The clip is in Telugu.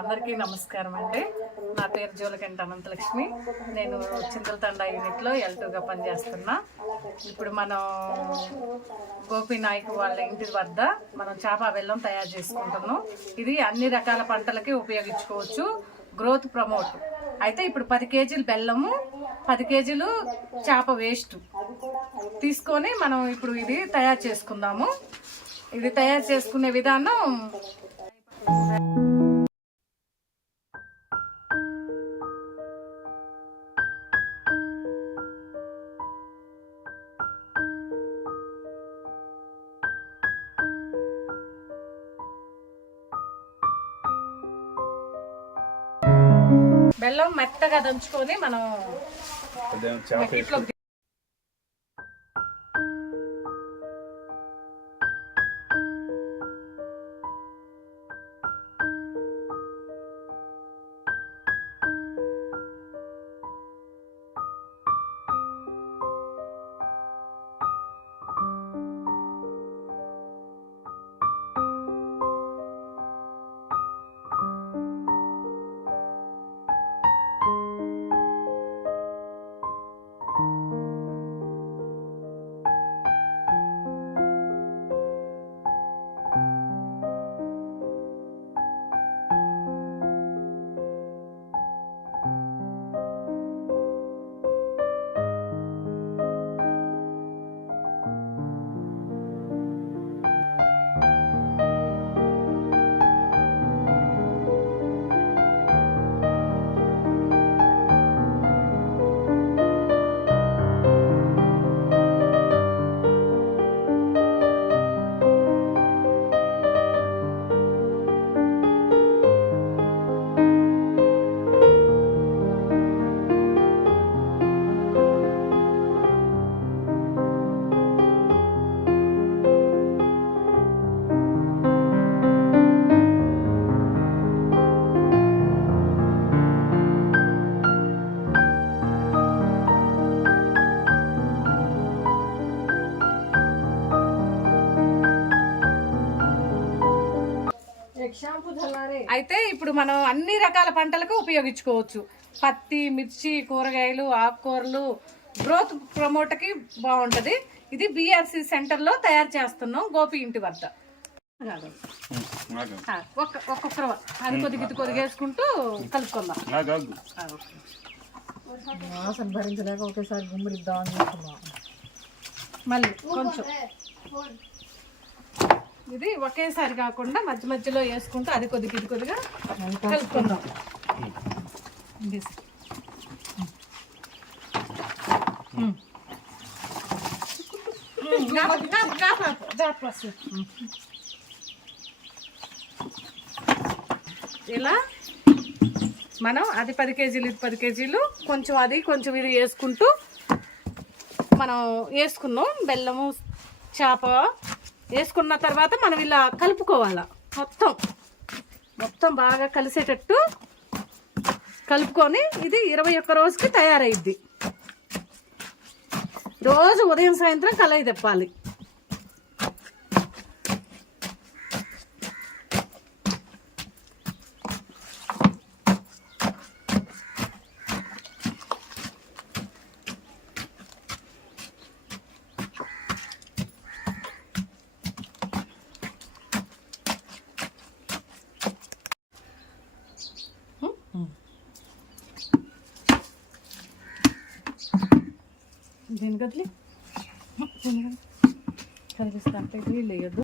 అందరికీ నమస్కారం అండి. నా పేరు జోలకంటి అనంతలక్ష్మి. నేను చింతలతండ యూనిట్లో L2గా పనిచేస్తున్నా. ఇప్పుడు మనం గోపి నాయక్ వాళ్ళ ఇంటి వద్ద మనం చేప బెల్లం తయారు చేసుకుంటున్నాం. ఇది అన్ని రకాల పంటలకి ఉపయోగించుకోవచ్చు. గ్రోత్ ప్రమోట్ అయితే ఇప్పుడు 10 కేజీలు బెల్లము, 10 కేజీలు చేప వేస్ట్ తీసుకొని మనం ఇప్పుడు ఇది తయారు చేసుకుందాము. ఇది తయారు చేసుకునే విధానం బెల్లం మెత్తగా దంచుకొని మనం అయితే ఇప్పుడు మనం అన్ని రకాల పంటలకు ఉపయోగించుకోవచ్చు. పత్తి, మిర్చి, కూరగాయలు, ఆకుకూరలు గ్రోత్ ప్రమోట్కి బాగుంటుంది. ఇది BRC సెంటర్లో తయారు చేస్తున్నాం గోపి ఇంటి వద్ద. ఒక్కొక్కరు అది కొద్దిగా వేసుకుంటూ కలుపుకుందాం. భరించలేక ఒకేసారి గుమ్మరిద్దాం అనుకుంటున్నాం. మళ్ళీ కొంచెం ఇది ఒకేసారి కాకుండా మధ్య మధ్యలో వేసుకుంటూ అది కొద్దిగా కలుపుకుందాం. ఇలా మనం అది 10 కేజీలు ఇది 10 కేజీలు కొంచెం అది కొంచెం ఇది వేసుకుంటూ మనం వేసుకున్నాం. బెల్లము చేప వేసుకున్న తర్వాత మనం ఇలా కలుపుకోవాలి. మొత్తం బాగా కలిసేటట్టు కలుపుకొని ఇది 21 రోజుకి తయారైద్ది. రోజు ఉదయం సాయంత్రం కలయి తెప్పాలి. దీని కదిలి కనిపిస్తా అంటే వేయద్దు.